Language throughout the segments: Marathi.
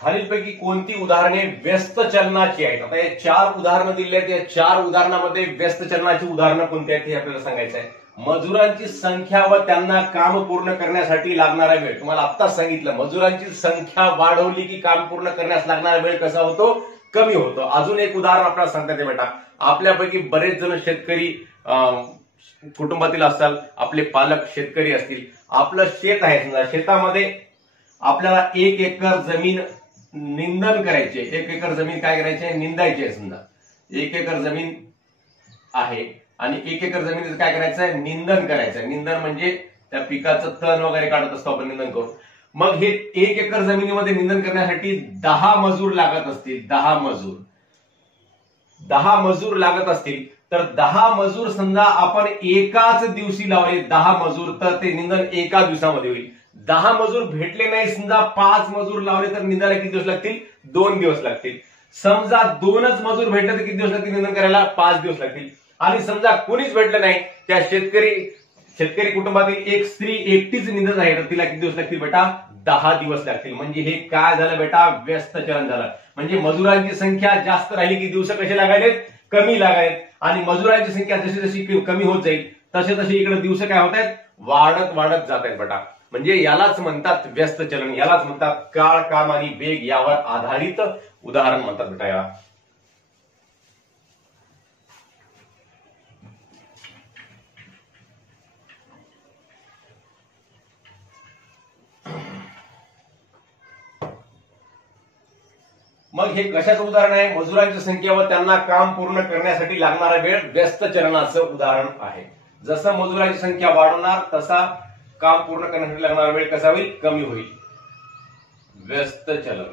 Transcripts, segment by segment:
खालीलपैकी कोणती उदाहरणे व्यस्त चलनाची आहेत? आता हे 4 उदाहरणं दिली आहेत. या 4 उदाहरणामध्ये व्यस्त चलनाची उदाहरणं कोणती आहेत हे आपल्याला सांगायचं आहे. मजुरांची संख्या व त्यांना काम पूर्ण करण्यासाठी लागणारा वेळ. तुम्हाला आत्ताच सांगितलं, मजुरांची संख्या वाढवली की काम पूर्ण करण्यास लागणारा वेळ कसा होतो? कमी होतो. अजून एक उदाहरण आपल्याला सांगता येते बेटा. आपल्यापैकी बरेच जण शेतकरी कुटुंबातील असतात, आपले पालक शेतकरी असतील. आपलं शेत आहे, समजा शेतामध्ये आपल्याला 1 एकर जमीन निंदन करायचे. 1 एकर जमीन काय करायचे? निंदायची आहे. समजा 1 एकर जमीन आहे आणि 1 एकर जमिनीचं काय करायचं आहे? निंदन करायचं. निंदन म्हणजे त्या पिकाचं तण वगैरे काढत असतो आपण निंदन करून. मग हे 1 एकर जमिनीमध्ये निंदन करण्यासाठी 10 मजूर लागत असतील. 10 मजूर लागत असतील तर 10 मजूर समजा आपण एकाच दिवशी लावले 10 मजूर, तर ते निंदन एका दिवसामध्ये होईल. 10 मजूर भेटले नाही, समजा 5 मजूर लावले तर निंदायला किती दिवस लागतील? 2 दिवस लागतील. समजा 2च मजूर भेटले तर किती दिवस लागतील निंदन करायला? 5 दिवस लागतील. आणि समजा कोणीच भेटलं नाही, त्या शेतकरी कुटुंबातील एक स्त्री एकटीच निंदत आहे, तर तिला किती दिवस लागतील बेटा? 10 दिवस लागतील. म्हणजे हे काय झालं बेटा? व्यस्त चलन झालं. म्हणजे मजुरांची संख्या जास्त राहिली की दिवस कसे लागायलेत? कमी लागायलेत. आणि मजुरांची संख्या जशी जशी कमी होत जाईल तसे तसे इकडे दिवस काय होत आहेत? वाढत जात आहेत बेटा. म्हणजे यालाच म्हणतात व्यस्त चलन. यालाच म्हणतात काळ, काम आणि वेग यावर आधारित उदाहरण म्हणतात बेटा याला. मग हे कशाचं उदाहरण आहे? मजुरांची संख्या व त्यांना काम पूर्ण करण्यासाठी लागणारा वेळ व्यस्त चलनाचं उदाहरण आहे. जसं मजुरांची संख्या वाढवणार तसा काम पूर्ण करण्यासाठी लागणारा वेळ कसा होईल? कमी होईल. व्यस्त चलन.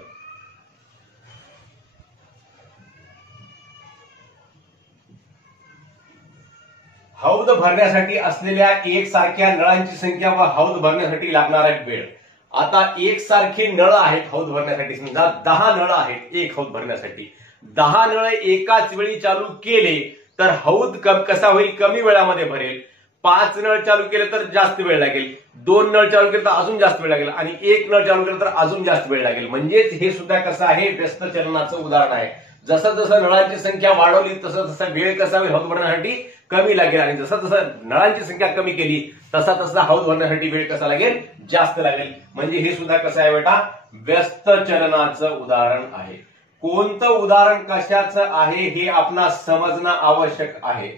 हौद भरण्यासाठी असलेल्या एकसारख्या नळांची संख्या व हौद भरण्यासाठी लागणारा वेळ. आता एकसारखे नळ आहेत हौद भरण्यासाठी. समजा 10 नळ आहेत एक हौद भरण्यासाठी. 10 नळ एकाच वेळी चालू केले तर हौद कसा होईल? कमी वेळामध्ये भरेल. 5 नळ चालू केले तर जास्त वेळ लागेल. 2 नळ चालू केले तर अजून जास्त वेळ लागेल. आणि 1 नळ चालू केलं तर अजून जास्त वेळ लागेल. म्हणजेच हे सुद्धा कसं आहे? व्यस्त चलनाचं उदाहरण आहे. जसं जसं नळांची संख्या वाढवली तसं तसं वेळ कसा होईल? हौद भरण्यासाठी कमी लागेल. आणि जसं जसं नळांची संख्या कमी केली तसा तसा हौद भरण्यासाठी वेळ कसा लागेल? जास्त लागेल. म्हणजे हे सुद्धा कसं आहे बेटा? व्यस्त चलनाचं उदाहरण आहे. कोणतं उदाहरण कशाचं आहे हे आपणास समजणं आवश्यक आहे.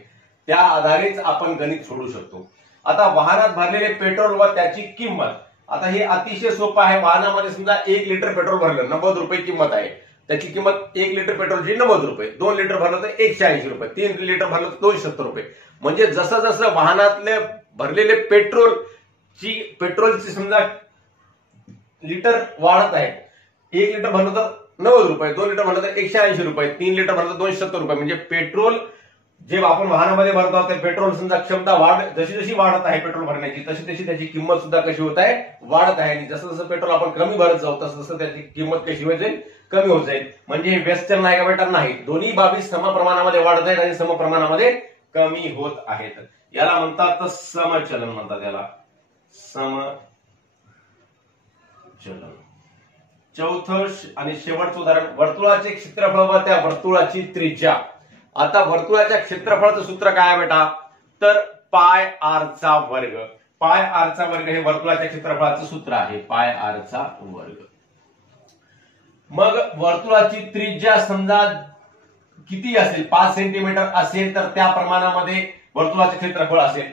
त्या आधारेच आपण गणित सोडू शकतो. आता वाहनात भरलेले पेट्रोल व त्याची किंमत. आता हे अतिशय सोपं आहे. वाहनामध्ये समजा 1 लिटर पेट्रोल भरलं, 90 रुपये किंमत आहे. त्याची किंमत 1 लिटर पेट्रोलची 90 रुपये. 2 लिटर भरलं तर 180 रुपये. 3 लिटर भरलं तर 270 रुपये. म्हणजे जसं जसं वाहनातले भरलेले पेट्रोलची समजा लिटर वाढत आहे. 1 लिटर भरलं तर 90 रुपये, 2 लिटर भरलं तर 180 रुपये, 3 लिटर भरलं तर 270 रुपये. म्हणजे पेट्रोल जे आपण वाहनामध्ये भरतो ते पेट्रोल समजा क्षमता जशी जशी वाढत आहे पेट्रोल भरण्याची तशी तशी त्याची किंमत सुद्धा कशी होत आहे? वाढत आहे. आणि जसं जसं पेट्रोल आपण कमी भरत जाऊ तसं तसं त्याची किंमत कशी होत जाईल? कमी होत जाईल. म्हणजे हे व्यस्त चलन आहे का बेटा? नाही. दोन्ही बाबी समप्रमाणामध्ये वाढत आहेत आणि समप्रमाणामध्ये कमी होत आहेत. याला म्हणतात समचलन म्हणतात. याला समचलन. चौथं आणि शेवटचं उदाहरण. वर्तुळाचे क्षेत्रफळ व त्या वर्तुळाची त्रिज्या. आता वर्तुळाच्या क्षेत्रफळाचं सूत्र काय आहे बेटा? तर पाय आर चा वर्ग. पाय आर चा वर्ग हे वर्तुळाच्या क्षेत्रफळाचं सूत्र आहे. पाय आर चा वर्ग. मग वर्तुळाची त्रिज्या समजा किती असेल? 5 सेंटीमीटर असेल तर त्या प्रमाणामध्ये वर्तुळाचे क्षेत्रफळ असेल.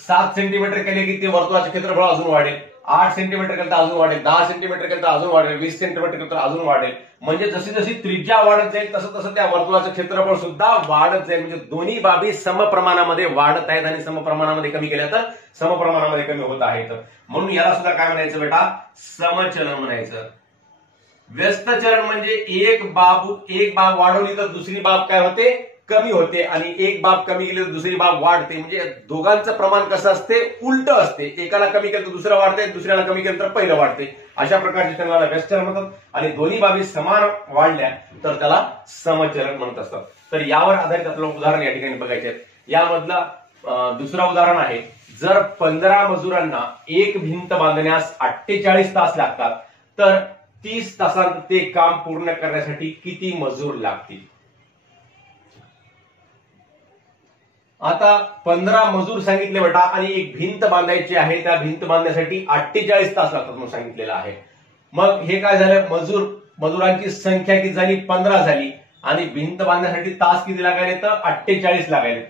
7 सेंटीमीटर केले की ते वर्तुळाचे क्षेत्रफळ अजून वाढेल. 8 सेंटीमीटर केलं तर अजून वाढेल. 10 सेंटीमीटर केलं तर अजून वाढेल. 20 सेंटीमीटर केलं तर अजून वाढेल. म्हणजे जशी जशी त्रिज्या वाढत जाईल तसं तसं त्या वर्तुळाचं क्षेत्रफळ सुद्धा वाढत जाईल. म्हणजे दोन्ही बाबी समप्रमाणामध्ये वाढत आहेत आणि समप्रमाणामध्ये कमी केल्या तर समप्रमाणामध्ये कमी होत आहेत. म्हणून याला सुद्धा काय म्हणायचं बेटा? समचलन म्हणायचं. व्यस्त चलन म्हणजे एक बाब वाढवली तर दुसरी बाब काय होते? कमी होते. आणि एक बाब कमी केली तर दुसरी बाब वाढते. म्हणजे दोघांचं प्रमाण कसं असते? उलट असते. एकाला कमी केलं तर दुसरं वाढते, दुसऱ्याला कमी केलं तर पहिलं वाढते. अशा प्रकारचे चलनाला व्यस्त चलन म्हणतात. आणि दोन्ही बाबी समान वाढल्या तर त्याला समचलन म्हणत असतात. तर यावर आधारित आपल्याला उदाहरण या ठिकाणी बघायचे आहेत. यामधला दुसरा उदाहरण आहे. जर 15 मजुरांना एक भिंत बांधण्यास 48 तास लागतात तर 30 तासात ते काम पूर्ण करण्यासाठी किती मजूर लागतील? आता 15 मजूर सांगितले बेटा आणि एक भिंत बांधायची आहे. त्या भिंत बांधण्यासाठी 48 तास लागतात म्हणून सांगितलेलं आहे. मग हे काय झालं, मजुरांची संख्या किती झाली, 15 झाली आणि भिंत बांधण्यासाठी तास किती लागायले तर 48 लागायले.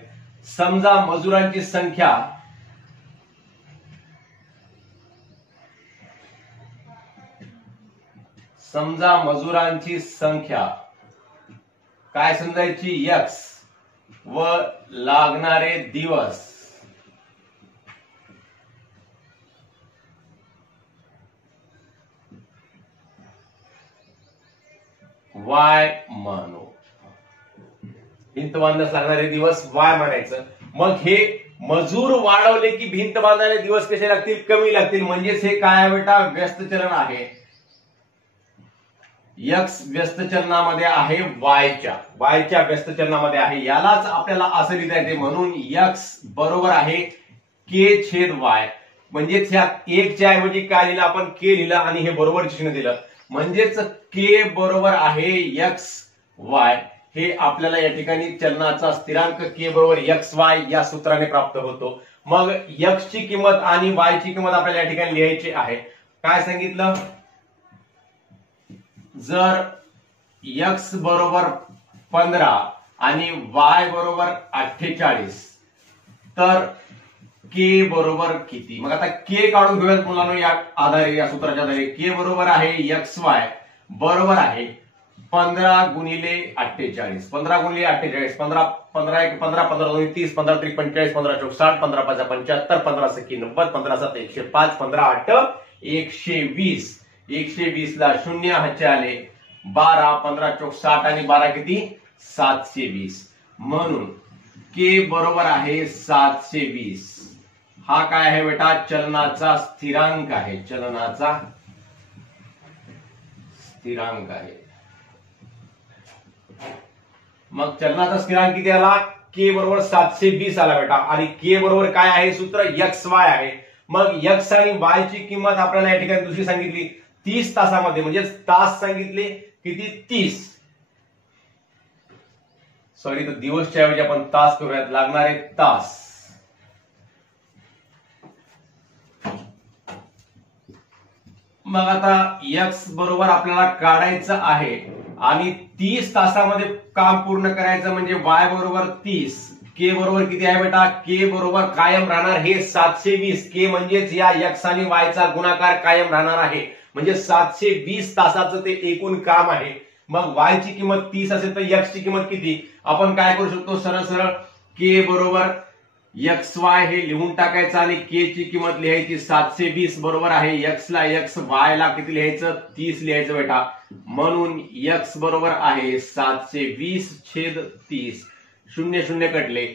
समजा मजुरांची संख्या काय समजायची, x व लागणारे दिवस y मानू. भिंत बांधण्यास लागणारे दिवस y मानायचं. मग हे मजूर वाढवले की भिंत बांधणारे दिवस कसे लागतील, कमी लागतील. म्हणजेच हे काय आहे बेटा, व्यस्त चलन आहे. x व्यस्त चलनामध्ये आहे वायच्या व्यस्त चलनामध्ये आहे. यालाच आपल्याला असं लिहिता येते. म्हणून x बरोबर आहे k/y. म्हणजेच ह्या 1 च्या ऐवजी काय लिहिलं आपण, k लिहिलं आणि हे बरोबर चिन्ह दिलं. म्हणजेच k बरोबर आहे xy. हे आपल्याला या ठिकाणी चलनाचा स्थिरांक k बरोबर xy या सूत्राने प्राप्त होतो. मग x ची किंमत आणि y ची किंमत आपल्याला या ठिकाणी लिहायची आहे. काय सांगितलं, जर x बरोबर 15 आणि y बरोबर 48 तर k बरोबर किती. मग आता k काढून घेऊयात मुलांनो या आधारे, या सूत्राच्या आधारे. k बरोबर आहे xy बरोबर आहे 15 गुणिले 48. 15 गुणिले 48, 15 15 1 15 15 2 30 15 3 45 15 4 60 15 5 75 15 6 90 15 7 105 15 8 120. 120 ला 0 हातचे आले 12 15 4 60 आणि 12 किती 720. म्हणून k बरोबर आहे 720. हा काय आहे बेटा, चलनाचा स्थिरांक आहे. चलनाचा स्थिरांक आहे. मग चलनाचा स्थिरांक किती आला, k बरोबर 720 आला बेटा. आणि k बरोबर काय आहे सूत्र, xy आहे. मग x आणि y ची किंमत आपल्याला या ठिकाणी दुसरी सांगितली 30 तासामध्ये. म्हणजे तास सांगितले किती 30. सॉरी, तर दिवसच्या ऐवजी आपण तास करूयात. लागणारे तास मग आता x बरोबर आपल्याला काढायचं आहे आणि 30 तासामध्ये काम पूर्ण करायचं. म्हणजे y बरोबर 30. k बरोबर किती आहे बेटा, k बरोबर कायम राहणार हे 720. k म्हणजेच या x आणि y चा गुणाकार कायम राहणार आहे. म्हणजे 720 तासाचं ते एकूण काम आहे. मग y ची किंमत 30 असेल तर x ची किंमत किती, आपण काय करू शकतो, सरळ सरळ k बरोबर xy हे लिहून टाकायचं आणि k ची किंमत लिहायची 720 बरोबर आहे. x ला x, y ला किती लिहायचं 30 लिहायचं बेटा. म्हणून x बरोबर आहे 720/30. 0 0 कटले.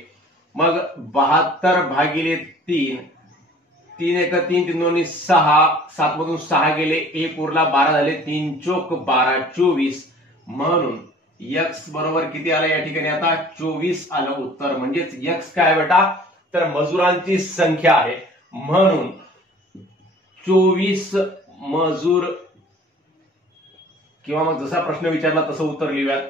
मग 72 भागिले 3. 3 1 3 3 2 6. 7 मधून 6 गेले, 1 उरला, 12 झाले. 3 चोक 12 24. म्हणून x बरोबर किती आला या ठिकाणी, आता 24 आलं उत्तर. म्हणजेच x काय बेटा, तर मजुरांची संख्या आहे. म्हणून 24 मजूर, किंवा मग जसा प्रश्न विचारला तसं उत्तर लिहूयात.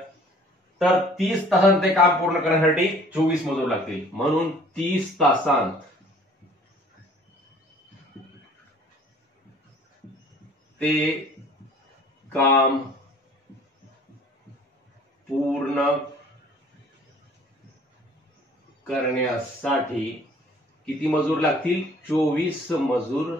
तर 30 तासांत ते काम पूर्ण करण्यासाठी 24 मजूर लागतील. म्हणून 30 तासांत ते काम पूर्ण करण्यासाठी किती मजूर लागतील, 24 मजूर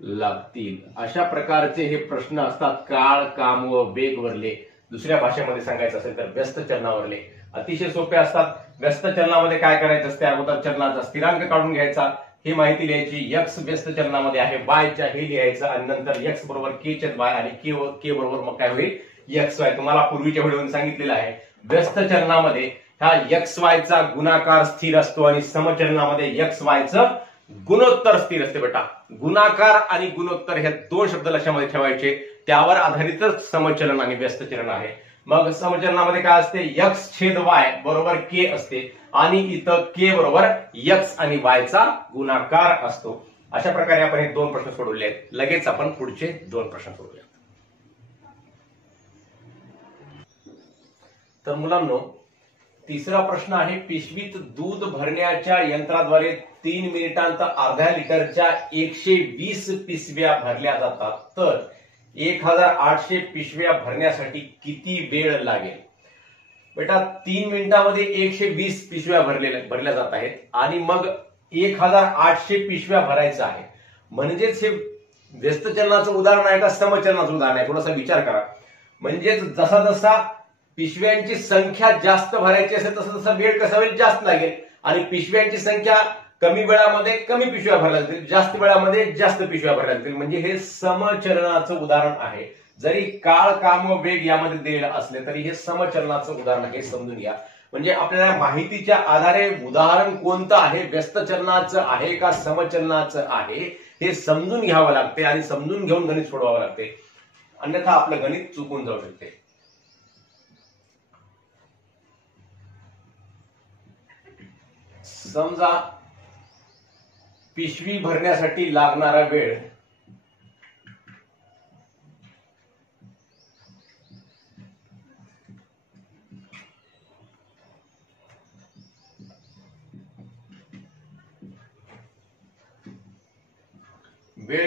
लागतील. अशा प्रकारचे हे प्रश्न असतात. काळ, काम व वेग वरले. दुसऱ्या भाषेमध्ये सांगायचं असेल तर व्यस्त चलनावरले. अतिशय सोपे असतात. व्यस्त चलनामध्ये काय करायचं असते, अगोदर चलनाचा स्थिरांक काढून घ्यायचा, ही माहिती लिहायची. x व्यस्त चलनामध्ये आहे, y च्या हे लिहायचं आणि नंतर x बरोबर k/y आणि k बरोबर मग काय होईल xy. तुम्हाला पूर्वीच्या व्हिडिओमध्ये सांगितलेलं आहे, व्यस्त चलनामध्ये हा xy चा गुणाकार स्थिर असतो आणि समचलनामध्ये xy चं गुणोत्तर स्थिर असते बेटा. गुणाकार आणि गुणोत्तर हे दोन शब्द लक्षामध्ये ठेवायचे. त्यावर आधारितच समचलन आणि व्यस्त चलन आहे. मग समचलनामध्ये काय असते, x/y बरोबर k असते आणि इथं k बरोबर x आणि y चा गुणाकार असतो. अशा प्रकारे आपण हे दोन प्रश्न सोडवले आहेत. लगेच आपण पुढचे दोन प्रश्न सोडूया. तर मुलांनो, तिसरा प्रश्न आहे, पिशवीत दूध भरण्याच्या यंत्राद्वारे 3 मिनिटांत अर्ध्या लिटरच्या 120 पिशव्या भरल्या जातात, तर 1800 पिशव्या भरण्यासाठी किती वेळ लागेल? बेटा, 3 मिनिटांमध्ये 120 पिशव्या भरल्या जात आहेत आणि मग 1800 पिशव्या भरायचं आहे. म्हणजेच हे व्यस्त चलनाचं उदाहरण आहे का समचलनाचं उदाहरण आहे? थोडासा विचार करा. म्हणजेच जसा जसा पिशव्यांची संख्या जास्त भरायची असेल तसं तसा वेळ कसा होईल? जास्त लागेल. आणि पिशव्यांची संख्या कमी वेळामध्ये कमी पिशव्या भरल्या जातील, जास्त वेळामध्ये जास्त पिशव्या भरल्या जातील. म्हणजे हे समचलनाचं उदाहरण आहे. जरी काळ, काम व वेग यामध्ये दिलेलं असले तरी हे समचलनाचं उदाहरण आहे, समजून घ्या. म्हणजे आपल्याला माहितीच्या आधारे उदाहरण कोणतं आहे, व्यस्त चलनाचं आहे का समचलनाचं आहे, हे समजून घ्यावं लागते आणि समजून घेऊन गणित सोडवावं लागते. अन्यथा आपलं गणित चुकून जाऊ शकते. समजा पिशवी भरण्यासाठी लागणारा वेळ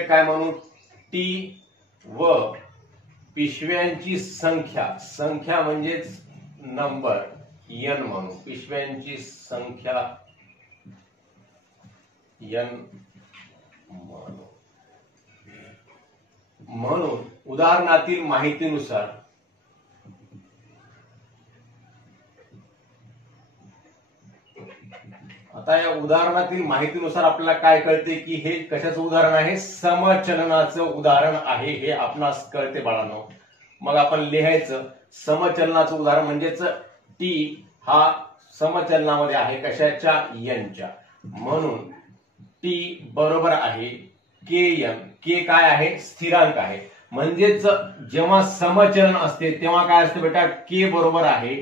काय म्हणू? टी व पिशव्यांची संख्या म्हणजेच नंबर n म्हणू. पिशव्यांची संख्या n म्हणून उदाहरणातील माहितीनुसार आता या उदाहरणातील माहितीनुसार आपल्याला काय कळते की हे कशाचं उदाहरण आहे? समचलनाचं उदाहरण आहे, हे आपणास कळते बाळांनो. मग आपण लिहायचं समचलनाचं उदाहरण म्हणजेच टी हा समचलनामध्ये आहे, कशाच्या? n म्हणून टी बरोबर आहे kn. के काय आहे? स्थिरांक आहे. म्हणजेच जेव्हा समचलन असते तेव्हा काय असते बेटा? के बरोबर आहे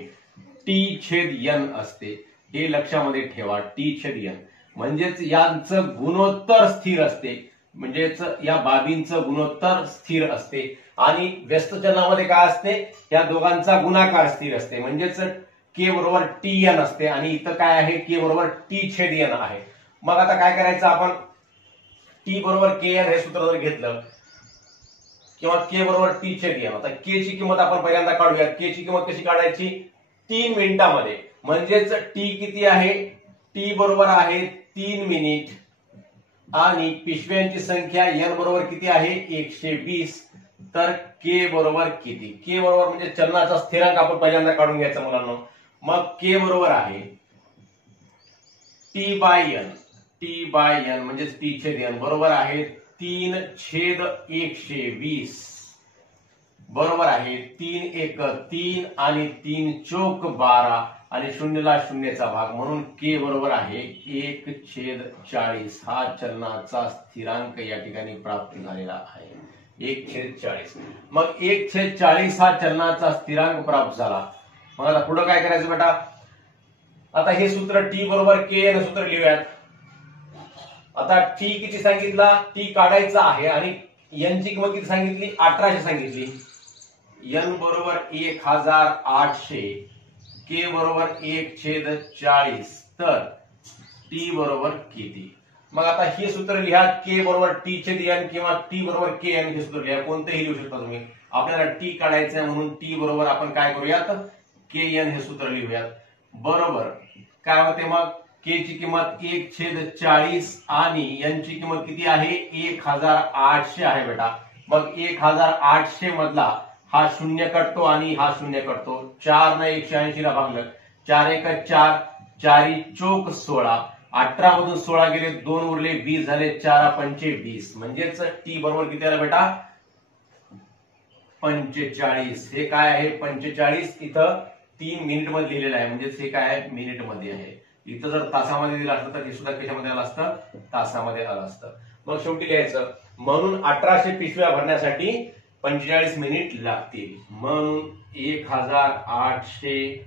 t/n असते. हे लक्षामध्ये ठेवा, t/n. म्हणजेच यांचं गुणोत्तर स्थिर असते, म्हणजेच या बाबींचं गुणोत्तर स्थिर असते. आणि व्यस्त चलनामध्ये काय असते? या दोघांचा गुणाकार स्थिर असते. म्हणजेच के बरोबर tn असते आणि इथं काय आहे? के बरोबर t/n आहे. मग आता काय करायचं आपण? टी बरोबर kn हे सूत्र जर घेतलं किंवा के बरोबर t/n. आता के ची किंमत आपण पहिल्यांदा काढूया. के ची किंमत कशी काढायची? 3 मिनिटांमध्ये. म्हणजेच टी किती आहे? टी बरोबर आहे 3 मिनिट आणि पिशव्यांची संख्या n बरोबर किती आहे? 120. तर के बरोबर किती? के बरोबर म्हणजे चलनाचा स्थिरांक आपण पहिल्यांदा काढून घ्यायचा मुलांना. मग के बरोबर आहे t/n. t/n म्हणजेच t/n बरोबर आहे 3/120 बरोबर आहे 3 एक 3 आणि 3 चौक 12 आणि शून्यला शून्यचा भाग म्हणून के बरोबर आहे 1/40. हा चलनाचा स्थिरांक या ठिकाणी प्राप्त झालेला आहे 1/40. मग 1/40 हा चलनाचा स्थिरांक प्राप्त झाला. मग आता पुढे काय करायचं बेटा? आता हे सूत्र टी बरोबर के न सूत्र लिहूयात. आता टी किती सांगितला? टी काढायचा आहे आणि n ची किंमत किती सांगितली? 1800 सांगितली. n बरोबर 1800, के बरोबर 1/40. तर टी बरोबर किती? मग आता हे सूत्र लिहा, के बरोबर t/n किंवा टी बरोबर kn हे सूत्र लिहा. कोणतेही लिहू शकता तुम्ही. आपल्याला टी काढायचं आहे म्हणून टी बरोबर आपण काय करूयात? kn हे सूत्र लिहूयात. बरोबर काय होते मग? के ची किंमत 1/40 आणि n ची किंमत किती आहे? 1800 आहे बेटा. मग 1800 मधला हा शून्य कटतो आणि हा शून्य कटतो. 4 ने 180 ला भागलं. 4 एक 4, 4 चौक 16. 18 मधून 16 गेले, 2 उरले, 20 झाले, 4 पंचे 20. म्हणजेच टी बरोबर किती आला बेटा? 45. हे काय आहे? 45 इथं 3 मिनिट मध्ये लिहिलेलं आहे. म्हणजेच हे काय आहे? मिनिट मध्ये आहे. इथं जर तासामध्ये दिलं असतं तर हे सुद्धा कशामध्ये आलं असतं? तासामध्ये आलं असतं. मग शेवटी लिहायचं म्हणून 1800 पिशव्या भरण्यासाठी 45 मिनिट लागतील. म्हणून 1800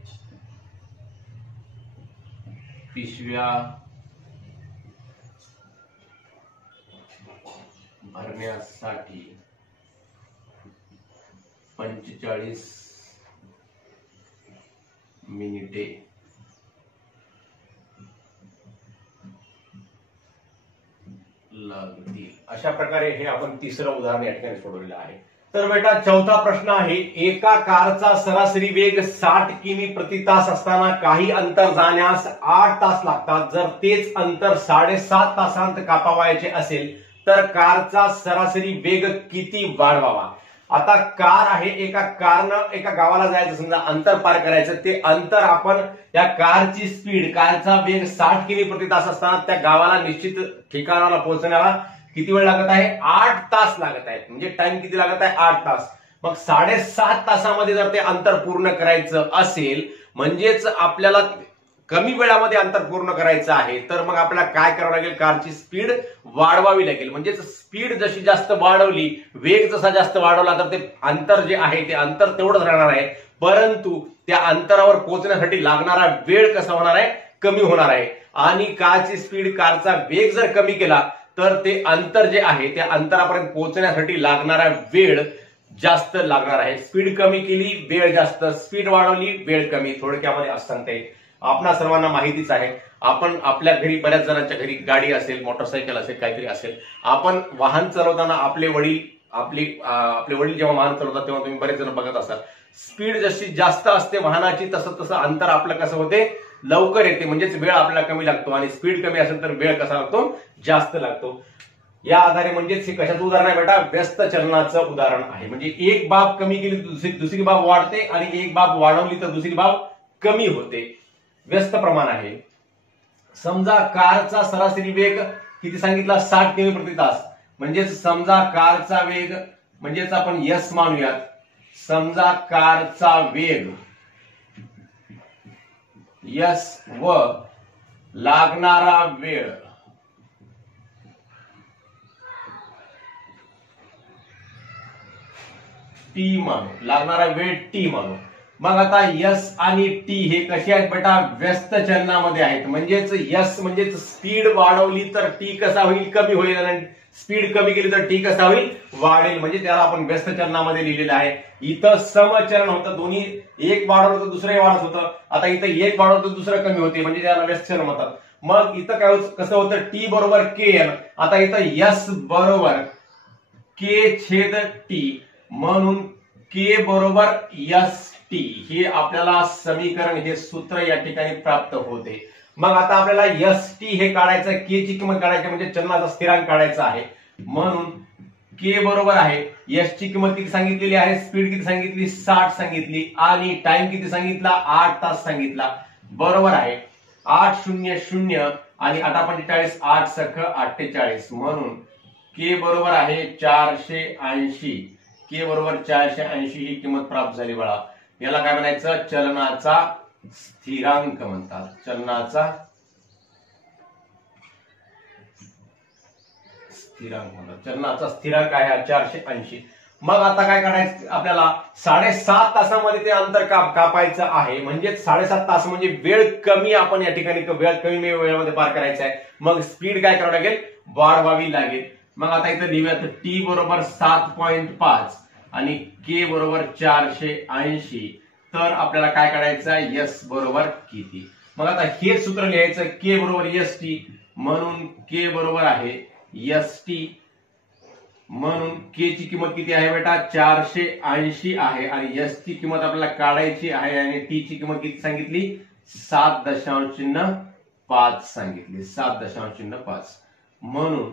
पिशव्या भरण्यासाठी 45 मिनिटे लागतील. अशा प्रकारे हे आपण तिसरं उदाहरण या ठिकाणी सोडवलेलं आहे. तर बेटा चौथा प्रश्न आहे, एका कारचा सरासरी वेग 60 किमी प्रति तास असताना काही अंतर जाण्यास 8 तास लागतात. जर तेच अंतर 7.5 तासांत कापावायचे असेल तर कारचा सरासरी वेग किती वाढवावा. आता कार आहे, एका कारनं एका गावाला जायचं, समजा अंतर पार करायचं, ते अंतर आपण या कारची स्पीड, कारचा वेग 60 किमी प्रति तास असताना त्या गावाला निश्चित ठिकाणाला पोहोचण्याला किती वेळ लागत आहे, 8 तास लागत आहेत. म्हणजे टाइम किती लागत आहे, 8 तास. मग 7.5 तासामध्ये जर ते अंतर पूर्ण करायचं असेल, म्हणजेच आपल्याला कमी वेळामध्ये अंतर पूर्ण करायचं आहे, तर मग आपल्याला काय करावं लागेल, कारची स्पीड वाढवावी लागेल. म्हणजेच स्पीड जशी जास्त वाढवली, वेग जसा जास्त वाढवला, तर ते अंतर जे आहे ते अंतर तेवढंच राहणार आहे, परंतु त्या अंतरावर पोहोचण्यासाठी लागणारा वेळ कसा होणार आहे, कमी होणार आहे. आणि कारची स्पीड, कारचा वेग जर कमी केला तर ते अंतर जे आहे त्या अंतरापर्यंत पोहोचण्यासाठी लागणारा वेळ जास्त लागणार आहे. स्पीड कमी केली, वेळ जास्त, स्पीड वाढवली, वेळ कमी. थोडक्यामध्ये असं सांगता येईल. आपणा सर्वांना माहितीच आहे, आपण आपल्या घरी, बऱ्याच जणांच्या घरी गाडी असेल, मोटरसायकल असेल, काहीतरी असेल, आपण वाहन चालवताना आपले वडील जेव्हा वाहन चालवतात तेव्हा तुम्ही बरेच जण बघत असाल, स्पीड जशी जास्त असते वाहनाची तसं तसं अंतर आपलं कसं होते, लवकर येते. म्हणजेच वेळ आपल्याला कमी लागतो, आणि स्पीड कमी असेल तर वेळ कसा लागतो, जास्त लागतो. या आधारे म्हणजेच हे कशाचं उदाहरण आहे बेटा, व्यस्त चलनाचं उदाहरण आहे. म्हणजे एक बाब कमी केली दुसरी बाब वाढते, आणि एक बाब वाढवली तर दुसरी बाब कमी होते. व्यस्त प्रमाण आहे. समजा कारचा सरासरी वेग किती सांगितला, 60 किमी प्रति तास. म्हणजेच समजा कारचा वेग, म्हणजेच आपण यस मानूयात, समजा कारचा वेग यस व लागणारा वेळ टी मानू, लागणारा वेळ टी मानू. मग आता यस आणि टी हे कसे आहेत बेटा, व्यस्त चलनामध्ये आहेत. म्हणजेच यस म्हणजेच स्पीड वाढवली तर टी कसा होईल, कमी होईल, आणि स्पीड कमी केली तर टी कसा होईल, वाढेल. म्हणजे त्याला आपण व्यस्त चलनामध्ये लिहिलेलं आहे. इथं समचलन होतं, दोन्ही एक वाढवलं तर दुसरंही वाढत होतं. आता इथं एक वाढवलं तर दुसरं कमी होते, म्हणजे त्याला व्यस्त चलन म्हणतात. मग इथं काय कसं होतं, टी बरोबर के एन. आता इथं यस बरोबर के छेद टी, म्हणून के बरोबर यस टी, हे आपल्याला समीकरण, हे सूत्र या ठिकाणी प्राप्त होते. मग आता आपल्याला एस टी हे काढायचं, के ची किंमत काढायची, म्हणजे चलनाचा स्थिरांक काढायचा आहे. म्हणून के बरोबर आहे, एस ची किंमत किती सांगितलेली आहे, स्पीड किती सांगितली, 60 सांगितली, आणि टाइम किती सांगितला, 8 तास सांगितला. बरोबर आहे 800 आणि 8×45 8 सख 48, म्हणून के बरोबर आहे 480. के बरोबर 480 ही किंमत प्राप्त झाली बाळा. याला काय म्हणायचं, चलनाचा स्थिरांक म्हणतात. चलनाचा स्थिरांक म्हणतात. चलनाचा स्थिरांक आहे 480. मग आता काय करायचं आपल्याला, 7.5 तासामध्ये ते अंतर कापायचं आहे. म्हणजे 7.5 तास म्हणजे वेळ कमी, आपण या ठिकाणी वेळ कमी वेळेमध्ये पार करायचा आहे. मग स्पीड काय करावं लागेल, वाढवावी लागेल. मग आता इथं लिहूया, तर टी बरोबर 7.5 आणि के बरोबर 480. तर आपल्याला काय काढायचं आहे, एस बरोबर किती. मग आता हेच सूत्र लिहायचं, के बरोबर एस टी, म्हणून के बरोबर आहे एस टी, म्हणून के ची किंमत किती आहे बेटा, 480 आहे, आणि एस ची किंमत आपल्याला काढायची आहे, आणि टी ची किंमत किती सांगितली, 7.5 सांगितली, 7.5. म्हणून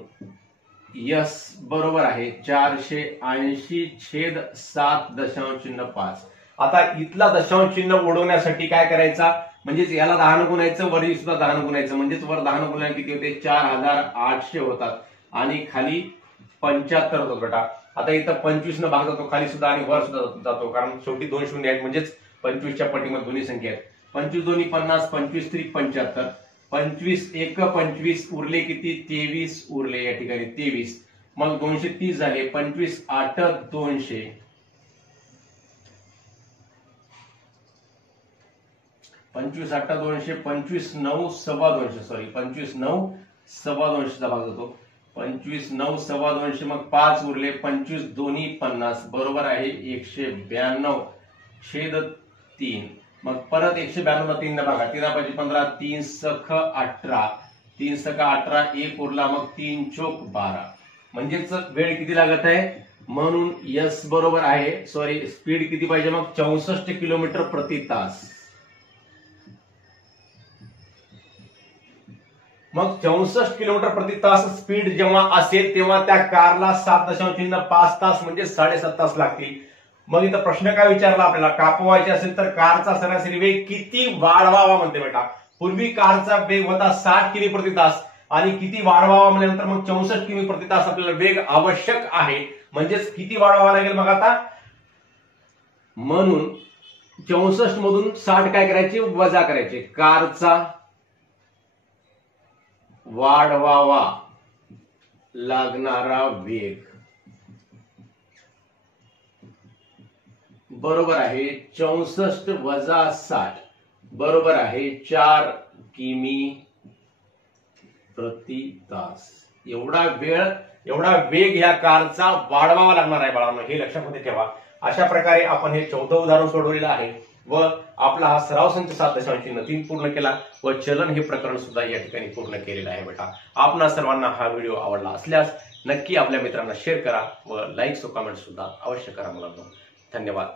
यस बरोबर आहे 480 छेद 7.5. आता इथला दशांश चिन्ह उडवण्यासाठी काय करायचा, म्हणजेच याला 10 ने गुणायचं, वरही सुद्धा 10 ने गुणायचं, म्हणजेच वर 10 ने गुणल्याने किती होते, 4800 होतात, आणि खाली 75 होतो बेटा. आता इथं 25 न भाग जातो खाली सुद्धा, आणि वर सुद्धा जातो, कारण शेवटी 2 शून्य आहेत, म्हणजेच 25च्या पटीमध्ये दोन्ही संख्या आहेत. 25 दोन्ही 50, 25 3 75, 25 1 25, उरले किती, 23 उरले या ठिकाणी 23. मग 230 झाले, 25 8 200, 25 8 200, 25 9 सव्वा 200, सॉरी 25 9 सव्वा 200चा भाग जातो, 25 9 सव्वा 200, मग 5 उरले, 25 दोन्ही 50, बरोबर आहे 192 छेद 3. मग परत 192 ला 3 ने भागा, 3 पाहिजे 15, 3 सख 18, 3 सख 18, 1 उरला मग 3 चोक 12, म्हणजेच वेळ किती लागत आहे, म्हणून यस बरोबर आहे, सॉरी स्पीड किती पाहिजे मग 64 किलोमीटर प्रति तास. मग 64 किलोमीटर प्रति तास स्पीड जेव्हा असेल तेव्हा त्या कारला 7.5 तास म्हणजे 7.5 तास लागतील. मग इथं प्रश्न काय विचारला आपल्याला, कापवायचे असेल तर कारचा सरासरी वेग किती वाढवावा म्हणते बेटा. पूर्वी कारचा वेग होता 60 किमी प्रति तास आणि किती वाढवावा म्हणल्यानंतर मग 64 किमी प्रति तास आपल्याला वेग आवश्यक आहे, म्हणजेच किती वाढवावा लागेल मग आता, म्हणून 64 मधून 60 काय करायचे वजा करायचे, कारचा वाढवावा लागणारा वेग बरोबर आहे 64 वजा 60 बरोबर आहे 4 किमी प्रति तास. एवढा वेग ह्या कारचा वाढवावा लागणार आहे बाळांनो, हे लक्षात ठेवा. अशा प्रकारे आपण हे 14 उदाहरण सोडवलेलं आहे व आपला हा सराव संच 7.3 पूर्ण केला व चलन हे प्रकरण सुद्धा या ठिकाणी पूर्ण केलेलं आहे बेटा. आपणा सर्वांना हा व्हिडिओ आवडला असल्यास नक्की आपल्या मित्रांना शेअर करा व लाईक्स व कमेंट सुद्धा अवश्य करा मुलांनो. धन्यवाद.